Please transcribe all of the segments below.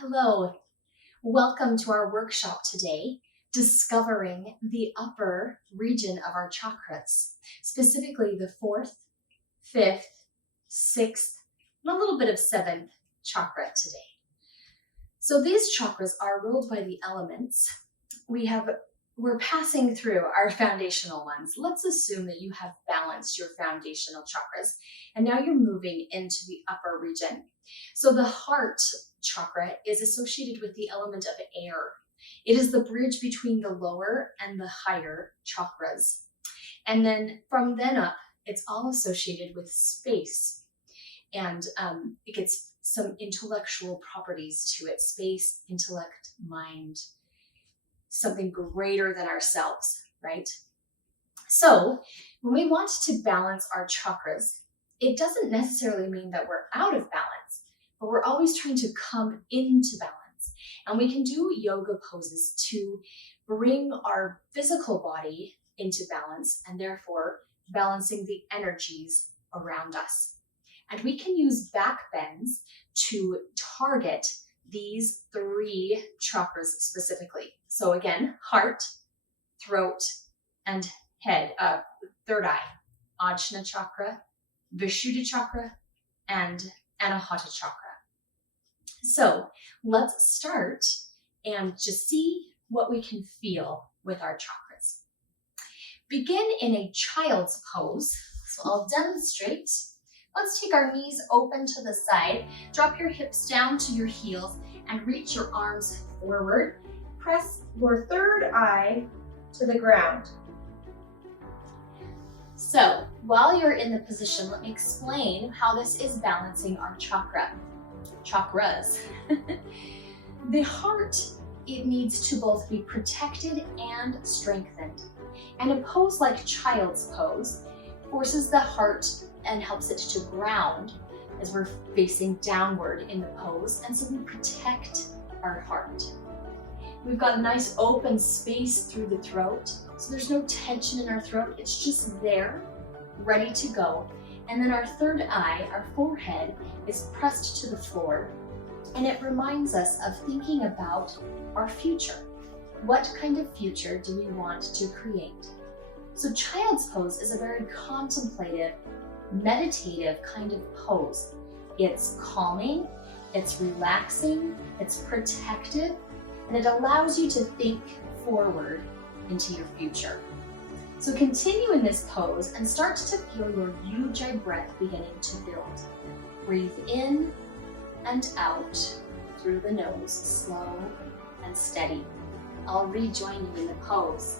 Hello, welcome to our workshop today, discovering the upper region of our chakras, specifically the fourth, fifth, sixth, and a little bit of seventh chakra today. So these chakras are ruled by the elements. We're passing through our foundational ones. Let's assume that you have balanced your foundational chakras, and now you're moving into the upper region. So the heart chakra is associated with the element of air. It is the bridge between the lower and the higher chakras. And then from then up, it's all associated with space. And it gets some intellectual properties to it: space, intellect, mind, something greater than ourselves, right? So when we want to balance our chakras, it doesn't necessarily mean that we're out of balance, but we're always trying to come into balance. And we can do yoga poses to bring our physical body into balance and therefore balancing the energies around us. And we can use backbends to target these three chakras specifically. So again, heart, throat, and head, third eye, Ajna chakra, Vishuddha chakra, and Anahata chakra. So let's start and just see what we can feel with our chakras. Begin in a child's pose. So I'll demonstrate. Let's take our knees open to the side, drop your hips down to your heels, and reach your arms forward. Press your third eye to the ground. So while you're in the position, let me explain how this is balancing our chakras. The heart, it needs to both be protected and strengthened. And a pose like child's pose forces the heart and helps it to ground as we're facing downward in the pose. And so we protect our heart. We've got a nice open space through the throat. So there's no tension in our throat. It's just there, ready to go. And then our third eye, our forehead, is pressed to the floor. And it reminds us of thinking about our future. What kind of future do we want to create? So child's pose is a very contemplative, meditative kind of pose. It's calming, it's relaxing, it's protective, and it allows you to think forward into your future. So continue in this pose and start to feel your Ujjayi breath beginning to build. Breathe in and out through the nose, slow and steady. I'll rejoin you in the pose.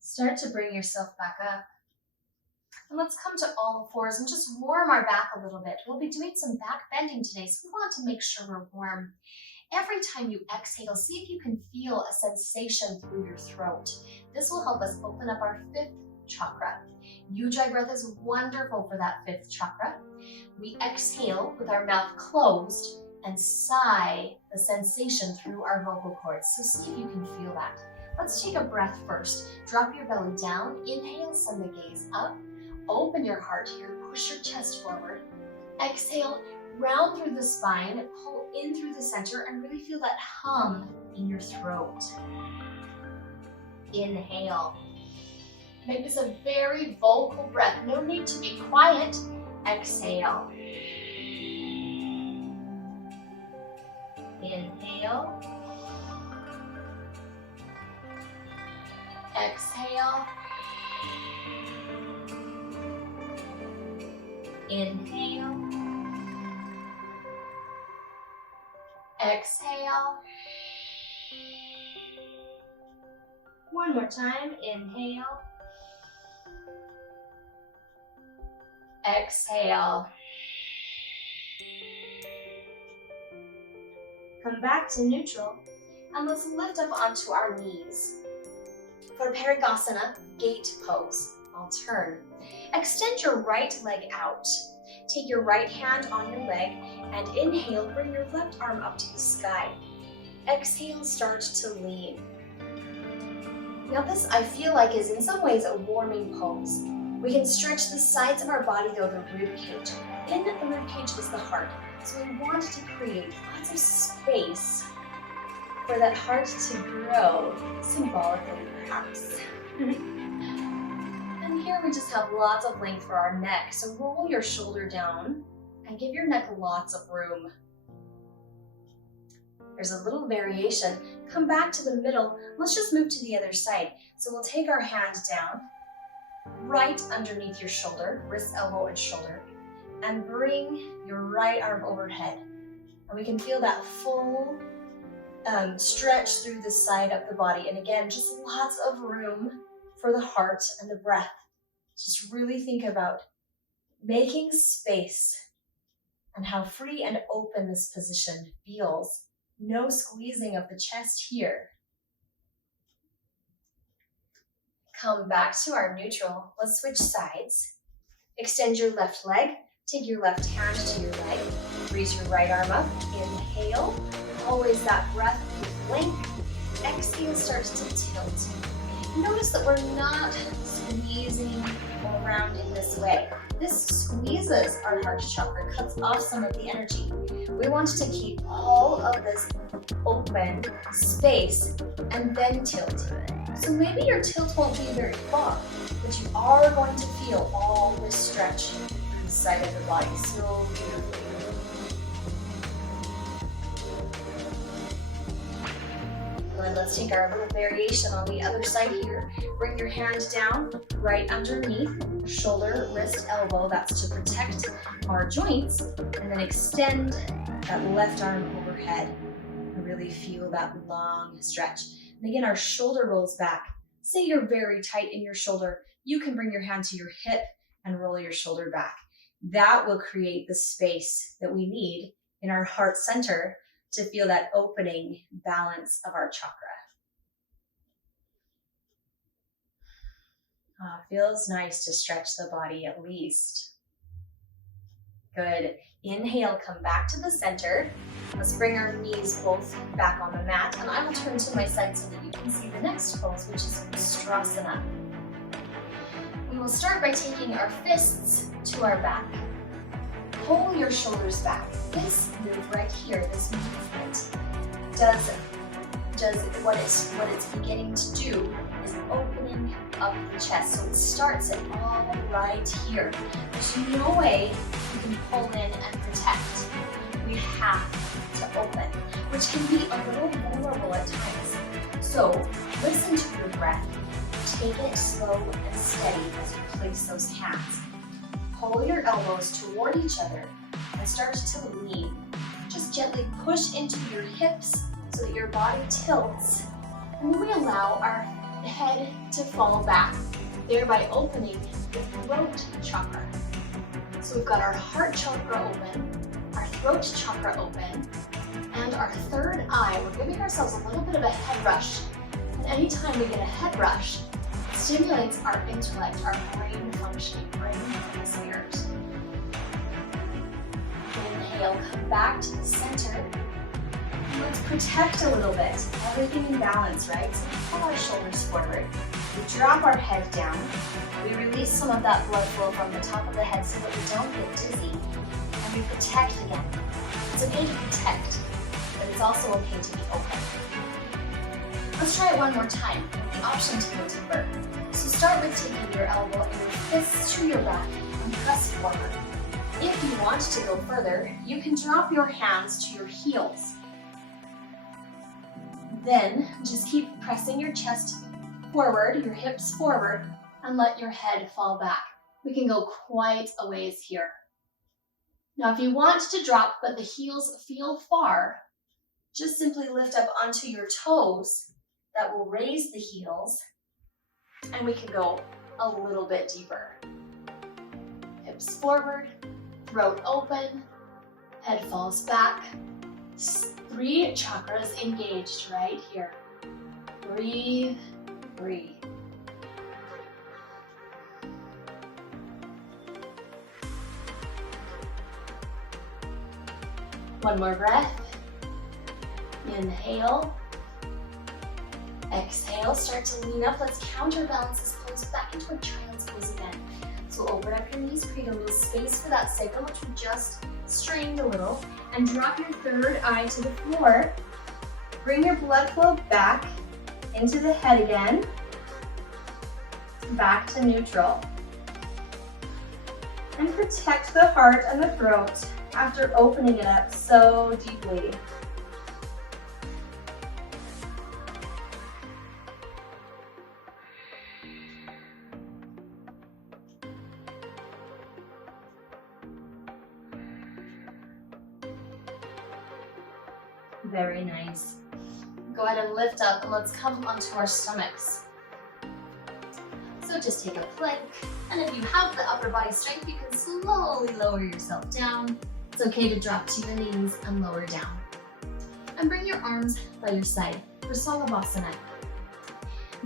Start to bring yourself back up. And let's come to all fours and just warm our back a little bit. We'll be doing some back bending today, so we want to make sure we're warm. Every time you exhale, see if you can feel a sensation through your throat. This will help us open up our fifth chakra. Ujjayi breath is wonderful for that fifth chakra. We exhale with our mouth closed and sigh the sensation through our vocal cords. So see if you can feel that. Let's take a breath first. Drop your belly down. Inhale, send the gaze up. Open your heart here. Push your chest forward. Exhale, round through the spine. Pull in through the center and really feel that hum in your throat. Inhale. Make this a very vocal breath. No need to be quiet. Exhale. Inhale. Exhale. Inhale. Exhale. One more time, inhale. Exhale. Come back to neutral, and let's lift up onto our knees. For Parigasana, gate pose. I'll turn. Extend your right leg out. Take your right hand on your leg, and inhale, bring your left arm up to the sky. Exhale, start to lean. Now this, I feel like, is in some ways a warming pose. We can stretch the sides of our body, though, the rib cage. In the rib cage is the heart. So we want to create lots of space for that heart to grow, symbolically perhaps. And here we just have lots of length for our neck. So roll your shoulder down and give your neck lots of room. There's a little variation. Come back to the middle. Let's just move to the other side. So we'll take our hand down, right underneath your shoulder, wrist, elbow, and shoulder, and bring your right arm overhead. And we can feel that full stretch through the side of the body. And again, just lots of room for the heart and the breath. Just really think about making space and how free and open this position feels. No squeezing of the chest here. Come back to our neutral. Let's switch sides. Extend your left leg. Take your left hand to your leg. Raise your right arm up. Inhale. Always that breath with length. Exhale, start to tilt. Notice that we're not squeezing around in this way. This squeezes our heart chakra, cuts off some of the energy. We want to keep all of this open space and then tilt. So maybe your tilt won't be very far, but you are going to feel all this stretch inside of the body so beautifully. Good, let's take our little variation on the other side here. Bring your hand down, right underneath, shoulder, wrist, elbow. That's to protect our joints. And then extend that left arm overhead. And really feel that long stretch. And again, our shoulder rolls back. Say you're very tight in your shoulder. You can bring your hand to your hip and roll your shoulder back. That will create the space that we need in our heart center to feel that opening balance of our chakra. Feels nice to stretch the body at least. Good. Inhale, come back to the center. Let's bring our knees both back on the mat, and I will turn to my side so that you can see the next pose, which is Ustrasana. We will start by taking our fists to our back. Pull your shoulders back. This move right here, this movement, does what it's beginning to do is opening up the chest. So it starts it all right here. There's no way you can pull in and protect. We have to open, which can be a little vulnerable at times. So listen to your breath. Take it slow and steady as you place those hands. Pull your elbows toward each other and start to lean. Just gently push into your hips so that your body tilts. And then we allow our head to fall back, thereby opening the throat chakra. So we've got our heart chakra open, our throat chakra open, and our third eye. We're giving ourselves a little bit of a head rush. And anytime we get a head rush, it stimulates our intellect, our brain functioning, brain hemispheres. Inhale, come back to the center. Let's protect a little bit. Everything in balance, right? So we pull our shoulders forward. We drop our head down. We release some of that blood flow from the top of the head so that we don't get dizzy. And we protect again. It's okay to protect, but it's also okay to be open. Let's try it one more time with the option to go deeper. So start with taking your elbow and your fists to your back and press forward. If you want to go further, you can drop your hands to your heels. Then just keep pressing your chest forward, your hips forward, and let your head fall back. We can go quite a ways here. Now, if you want to drop but the heels feel far, just simply lift up onto your toes. that will raise the heels, and we can go a little bit deeper. Hips forward, throat open, head falls back. 3 chakras engaged right here. Breathe, breathe. One more breath. Inhale. Exhale, start to lean up. Let's counterbalance this pose back into a child's pose again. So open up your knees, create a little space for that sacrum, which we just strained a little, and drop your third eye to the floor. Bring your blood flow back into the head again, back to neutral. And protect the heart and the throat after opening it up so deeply. Very nice. Go ahead and lift up and let's come onto our stomachs. So just take a plank, and if you have the upper body strength, you can slowly lower yourself down. It's okay to drop to your knees and lower down. And bring your arms by your side for Salabhasana.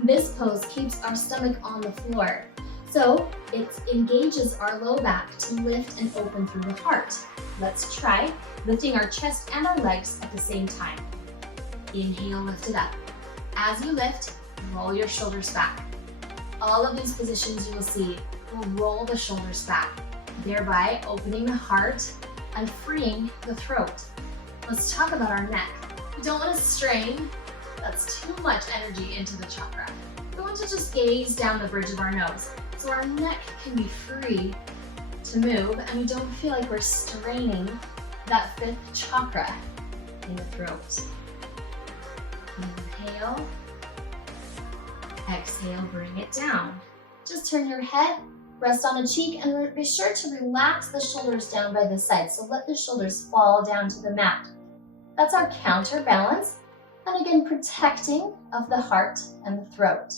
This pose keeps our stomach on the floor, so it engages our low back to lift and open through the heart. Let's try lifting our chest and our legs at the same time. Inhale, lift it up. As you lift, roll your shoulders back. All of these positions you will see will roll the shoulders back, thereby opening the heart and freeing the throat. Let's talk about our neck. We don't want to strain. That's too much energy into the chakra. We want to just gaze down the bridge of our nose so our neck can be free to move and we don't feel like we're straining that 5th chakra in the throat. Inhale. Exhale, bring it down. Just turn your head, rest on a cheek, and be sure to relax the shoulders down by the side. So let the shoulders fall down to the mat. That's our counterbalance. And again, protecting of the heart and the throat.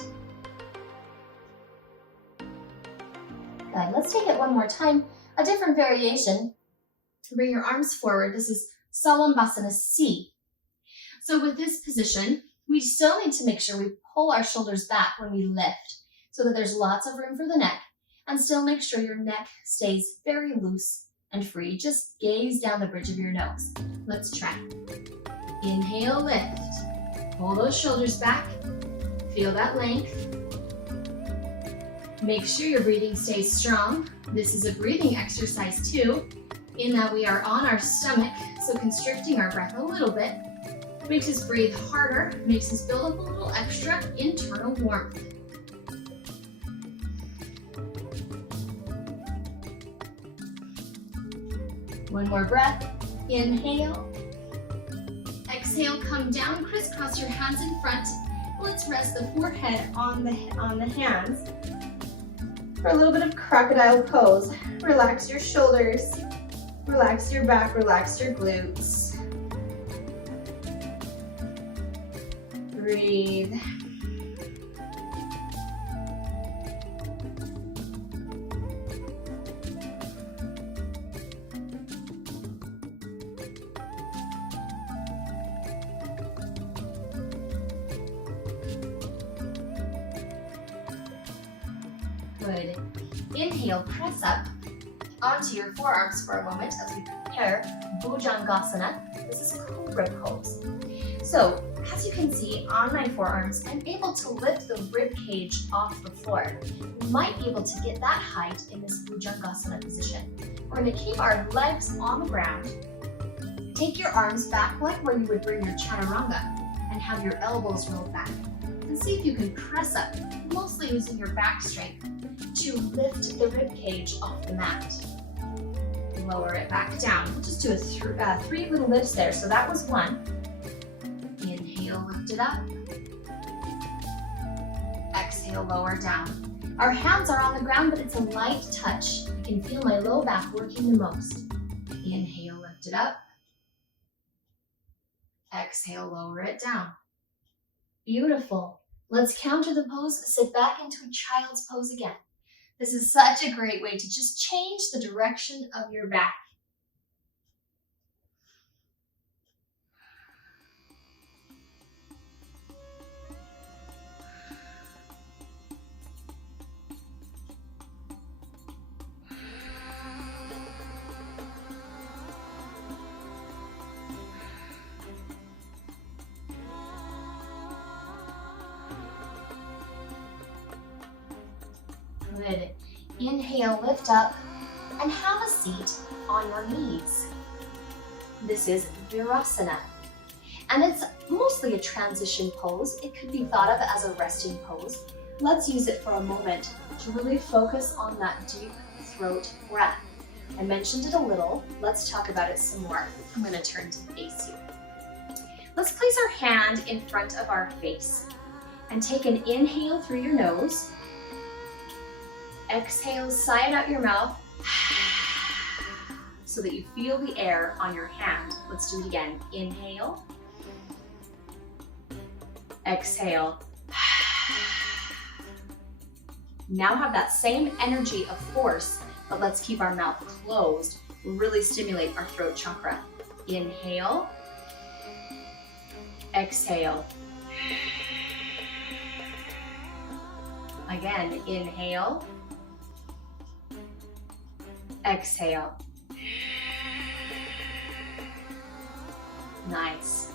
Good, let's take it one more time. A different variation. Bring your arms forward. This is Salabhasana C. So with this position, we still need to make sure we pull our shoulders back when we lift so that there's lots of room for the neck, and still make sure your neck stays very loose and free. Just gaze down the bridge of your nose. Let's try. Inhale, lift. Pull those shoulders back. Feel that length. Make sure your breathing stays strong. This is a breathing exercise too, in that we are on our stomach, so constricting our breath a little bit makes us breathe harder, makes us build up a little extra internal warmth. One more breath. Inhale. Exhale, come down, crisscross your hands in front. Let's rest the forehead on the hands for a little bit of crocodile pose. Relax your shoulders, relax your back, relax your glutes. Breathe. Good. Inhale, press up onto your forearms for a moment as we prepare Bhujangasana. This is Cobra pose. So, as you can see on my forearms, I'm able to lift the rib cage off the floor. We might be able to get that height in this Bhujangasana position. We're going to keep our legs on the ground. Take your arms back like where you would bring your chaturanga and have your elbows rolled back. And see if you can press up, mostly using your back strength, to lift the rib cage off the mat. Lower it back down. We'll just do a 3 little lifts there. So that was 1. Inhale, lift it up. Exhale, lower down. Our hands are on the ground, but it's a light touch. I can feel my low back working the most. Inhale, lift it up. Exhale, lower it down. Beautiful. Let's counter the pose, sit back into a child's pose again. This is such a great way to just change the direction of your back. Good. Inhale, lift up, and have a seat on your knees. This is Virasana, and it's mostly a transition pose. It could be thought of as a resting pose. Let's use it for a moment to really focus on that deep throat breath. I mentioned it a little. Let's talk about it some more. I'm going to turn to face you. Let's place our hand in front of our face and take an inhale through your nose. Exhale, sigh it out your mouth so that you feel the air on your hand. Let's do it again. Inhale. Exhale. Now have that same energy of force, but let's keep our mouth closed. Really stimulate our throat chakra. Inhale. Exhale. Again, inhale. Exhale. Nice.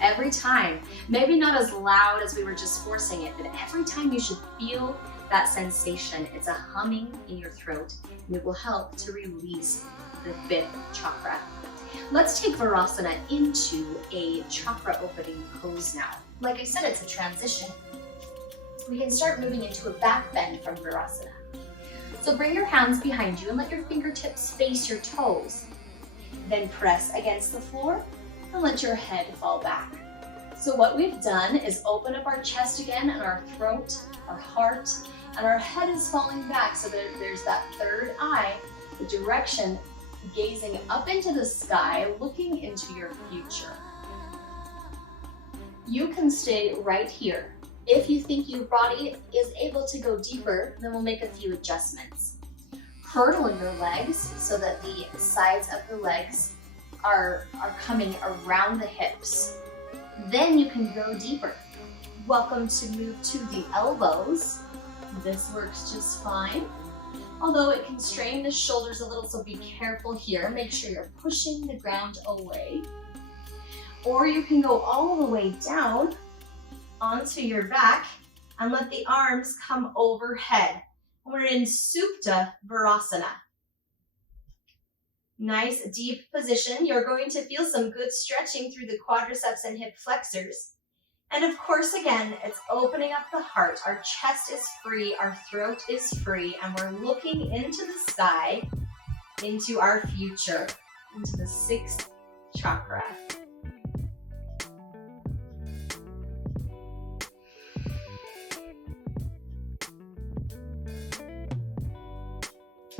Every time, maybe not as loud as we were just forcing it, but every time you should feel that sensation. It's a humming in your throat, and it will help to release the fifth chakra. Let's take Virasana into a chakra opening pose now. Like I said, it's a transition. We can start moving into a back bend from Virasana. So bring your hands behind you and let your fingertips face your toes. Then press against the floor and let your head fall back. So what we've done is open up our chest again and our throat, our heart, and our head is falling back so that there's that third eye, the direction, gazing up into the sky, looking into your future. You can stay right here. If you think your body is able to go deeper, then we'll make a few adjustments. Hurdle your legs so that the sides of the legs are coming around the hips. Then you can go deeper. Welcome to move to the elbows. This works just fine. Although it can strain the shoulders a little, so be careful here. Make sure you're pushing the ground away. Or you can go all the way down onto your back and let the arms come overhead. We're in Supta Virasana. Nice deep position. You're going to feel some good stretching through the quadriceps and hip flexors. And of course, again, it's opening up the heart. Our chest is free, our throat is free, and we're looking into the sky, into our future, into the sixth chakra.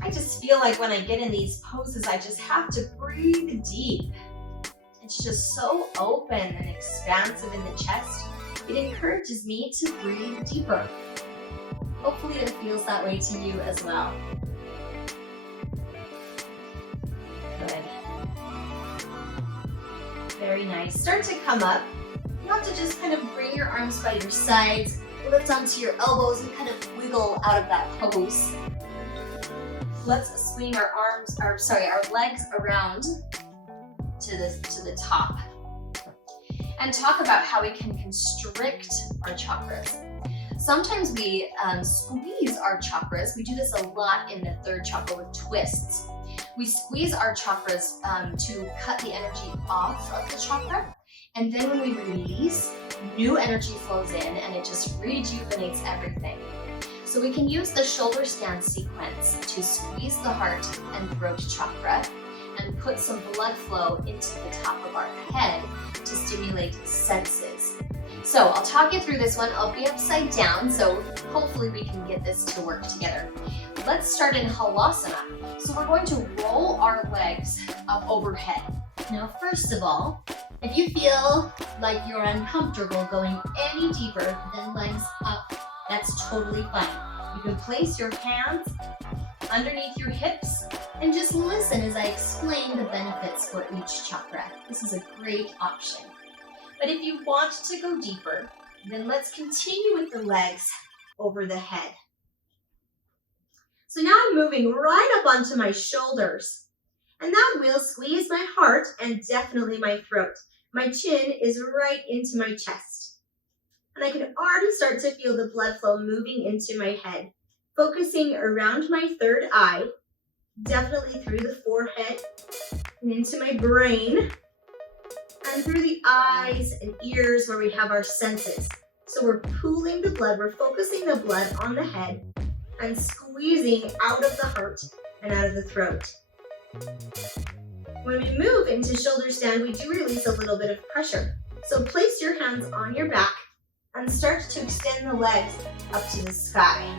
I just feel like when I get in these poses, I just have to breathe deep. It's just so open and expansive in the chest. It encourages me to breathe deeper. Hopefully it feels that way to you as well. Good. Very nice. Start to come up. You have to just kind of bring your arms by your sides, lift onto your elbows and kind of wiggle out of that pose. Let's swing our legs around to the top and talk about how we can constrict our chakras. Sometimes we squeeze our chakras. We do this a lot in the third chakra with twists. We squeeze our chakras to cut the energy off of the chakra, and then when we release, new energy flows in and it just rejuvenates everything. So we can use the shoulder stand sequence to squeeze the heart and throat chakra and put some blood flow into the top of our head to stimulate senses. So I'll talk you through this one. I'll be upside down, so hopefully we can get this to work together. Let's start in Halasana. So we're going to roll our legs up overhead. Now, first of all, If you feel like you're uncomfortable going any deeper than legs up, that's totally fine. You can place your hands underneath your hips and just listen as I explain the benefits for each chakra. This is a great option. But if you want to go deeper, then let's continue with the legs over the head. So now I'm moving right up onto my shoulders, and that will squeeze my heart and definitely my throat. My chin is right into my chest, and I can already start to feel the blood flow moving into my head, focusing around my third eye, definitely through the forehead and into my brain, and through the eyes and ears where we have our senses. So we're pooling the blood, we're focusing the blood on the head and squeezing out of the heart and out of the throat. When we move into shoulder stand, we do release a little bit of pressure. So place your hands on your back and start to extend the legs up to the sky.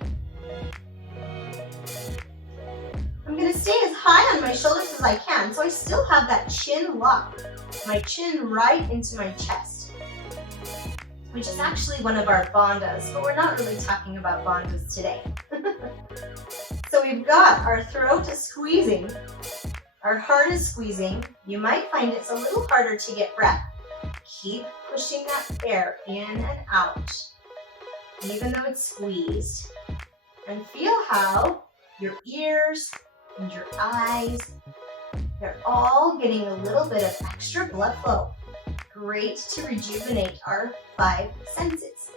I'm going to stay as high on my shoulders as I can, so I still have that chin lock, my chin right into my chest, which is actually one of our bandhas, but we're not really talking about bandhas today. So we've got our throat squeezing, our heart is squeezing. You might find it's a little harder to get breath. Keep pushing that air in and out, even though it's squeezed. And feel how your ears and your eyes, they're all getting a little bit of extra blood flow. Great to rejuvenate our 5 senses.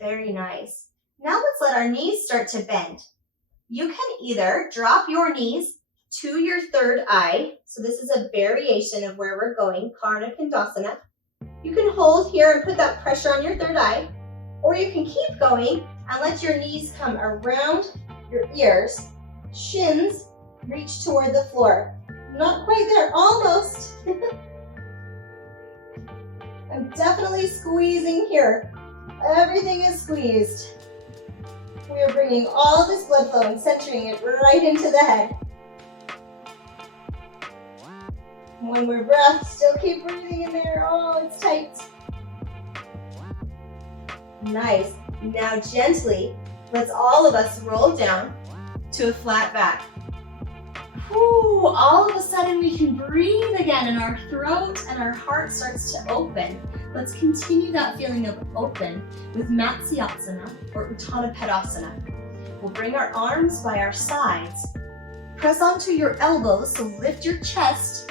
Very nice. Now let's let our knees start to bend. You can either drop your knees to your third eye. So this is a variation of where we're going, Karna Kandasana. You can hold here and put that pressure on your third eye, or you can keep going and let your knees come around your ears, shins reach toward the floor. Not quite there, almost. I'm definitely squeezing here. Everything is squeezed. We are bringing all of this blood flow and centering it right into the head. One more breath, still keep breathing in there. Oh, it's tight. Nice. Now gently, let's all of us roll down to a flat back. Whew, all of a sudden we can breathe again and our throat and our heart starts to open. Let's continue that feeling of open with Matsyasana or Utthana Padasana. We'll bring our arms by our sides. Press onto your elbows, so lift your chest.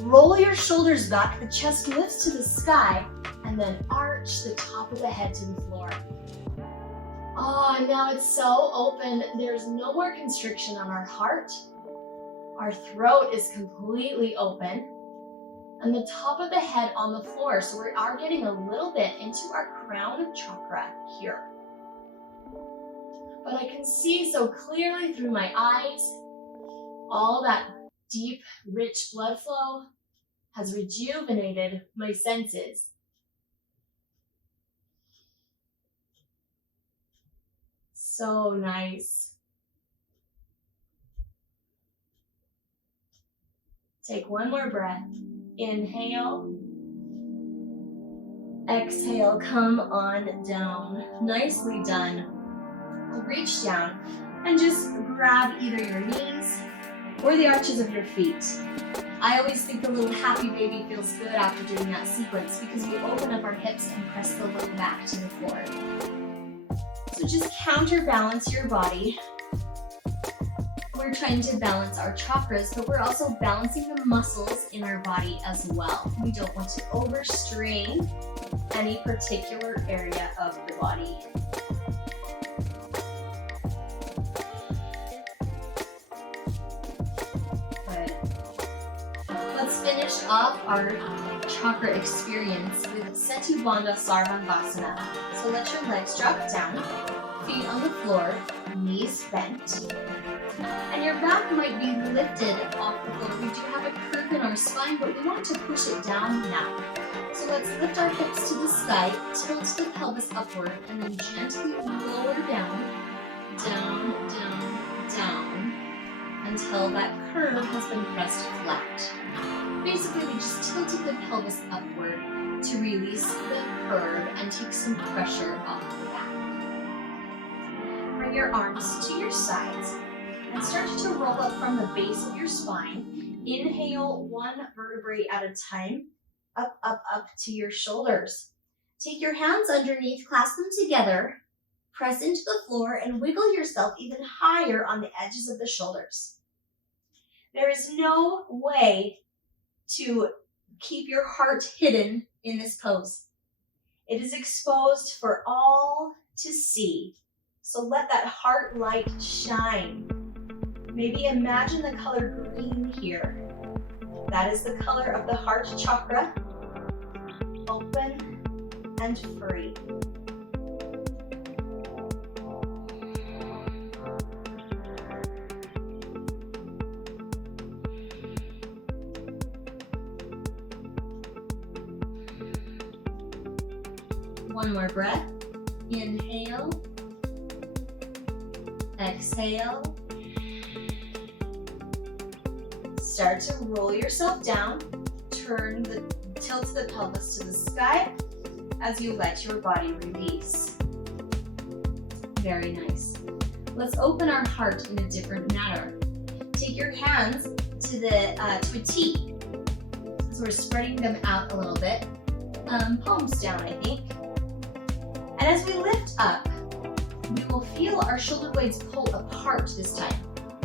Roll your shoulders back, the chest lifts to the sky, and then arch the top of the head to the floor. Oh, and now it's so open. There's no more constriction on our heart. Our throat is completely open. And the top of the head on the floor. So we are getting a little bit into our crown chakra here. But I can see so clearly through my eyes, all that deep, rich blood flow has rejuvenated my senses. So nice. Take one more breath. Inhale. Exhale, come on down. Nicely done. Reach down and just grab either your knees or the arches of your feet. I always think the little happy baby feels good after doing that sequence because we open up our hips and press the low back to the floor. So just counterbalance your body. We're trying to balance our chakras, but we're also balancing the muscles in our body as well. We don't want to overstrain any particular area of the body. Good. Let's finish off our chakra experience with Setu Bandha Sarvangasana. So let your legs drop down, feet on the floor, knees bent. And your back might be lifted off the floor. We do have a curve in our spine, but we want to push it down now. So let's lift our hips to the sky, tilt the pelvis upward, and then gently lower down, down, down, down. until that curve has been pressed flat. Basically, we just tilted the pelvis upward to release the curve and take some pressure off the back. Bring your arms to your sides and start to roll up from the base of your spine. Inhale, one vertebrae at a time, up, up, up to your shoulders. Take your hands underneath, clasp them together, press into the floor, and wiggle yourself even higher on the edges of the shoulders. There is no way to keep your heart hidden in this pose. It is exposed for all to see. So let that heart light shine. Maybe imagine the color green here. That is the color of the heart chakra. Open and free. One more breath. Inhale. Exhale. Start to roll yourself down. Tilt the pelvis to the sky as you let your body release. Very nice. Let's open our heart in a different manner. Take your hands to a T. So we're spreading them out a little bit. Palms down, I think. And as we lift up, we will feel our shoulder blades pull apart this time.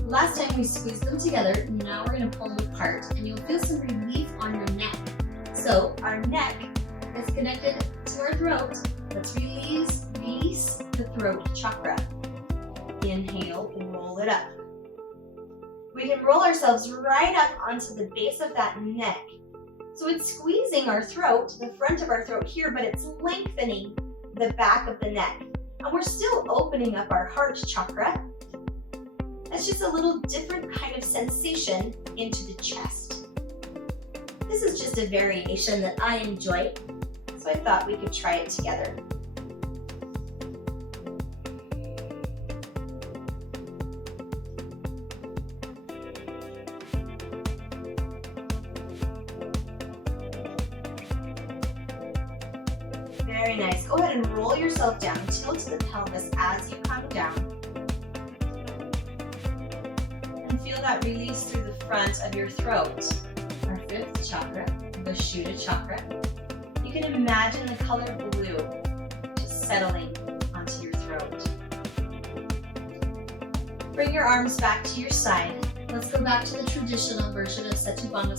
Last time we squeezed them together, now we're going to pull them apart, and you'll feel some relief on your neck. So our neck is connected to our throat. Let's release the throat chakra. Inhale, roll it up. We can roll ourselves right up onto the base of that neck. So it's squeezing our throat, the front of our throat here, but it's lengthening the back of the neck. And we're still opening up our heart chakra. That's just a little different kind of sensation into the chest. This is just a variation that I enjoy, so I thought we could try it together. Very nice. Go ahead and roll yourself down. Tilt the pelvis as you come down. And feel that release through the front of your throat. Our fifth chakra, the Vishuddha chakra. You can imagine the color blue just settling onto your throat. Bring your arms back to your side. Let's go back to the traditional version of Setubandha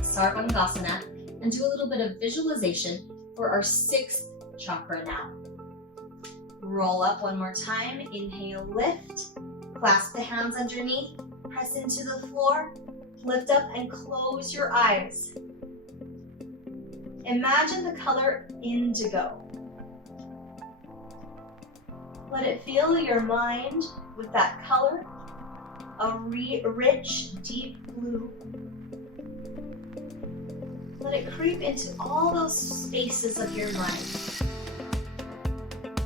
Sarvangasana and do a little bit of visualization for our sixth chakra now. Roll up one more time. Inhale, lift. Clasp the hands underneath. Press into the floor. Lift up and close your eyes. Imagine the color indigo. Let it fill your mind with that color, a rich, deep blue. Let it creep into all those spaces of your mind.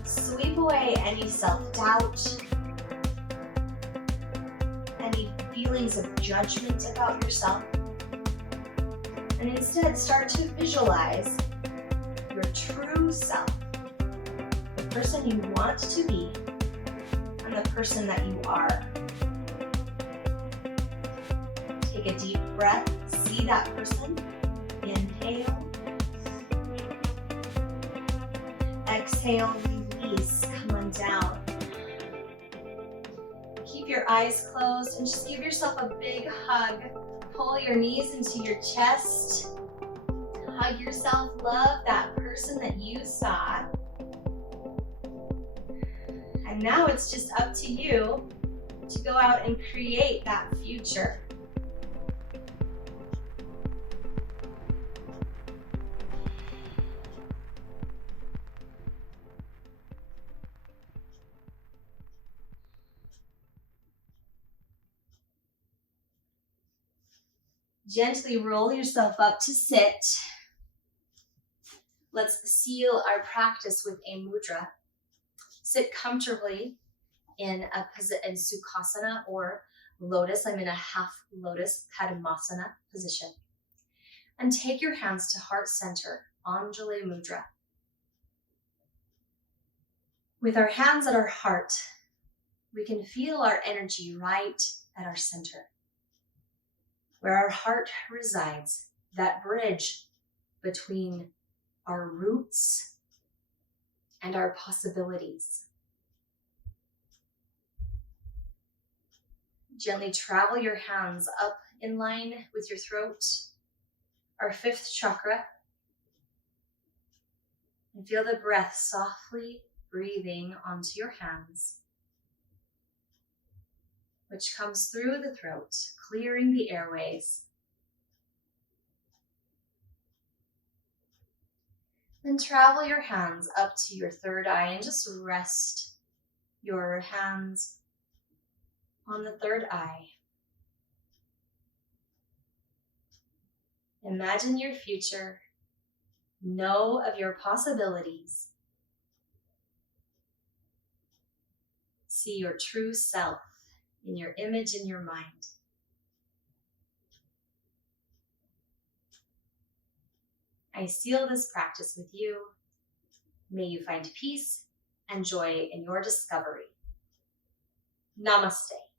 Sweep away any self-doubt, any feelings of judgment about yourself, and instead start to visualize your true self, the person you want to be, and the person that you are. Take a deep breath, see that person. Inhale. Exhale, release, come on down. Keep your eyes closed and just give yourself a big hug. Pull your knees into your chest. Hug yourself, love that person that you saw. And now it's just up to you to go out and create that future. Gently roll yourself up to sit. Let's seal our practice with a mudra. Sit comfortably in Sukhasana or lotus. I'm in a half lotus Padmasana position. And take your hands to heart center, Anjali Mudra. With our hands at our heart, we can feel our energy right at our center, where our heart resides, that bridge between our roots and our possibilities. Gently travel your hands up in line with your throat, our fifth chakra, and feel the breath softly breathing onto your hands, which comes through the throat, clearing the airways. Then travel your hands up to your third eye and just rest your hands on the third eye. Imagine your future. Know of your possibilities. See your true self in your image in your mind. I seal this practice with you. May you find peace and joy in your discovery. Namaste.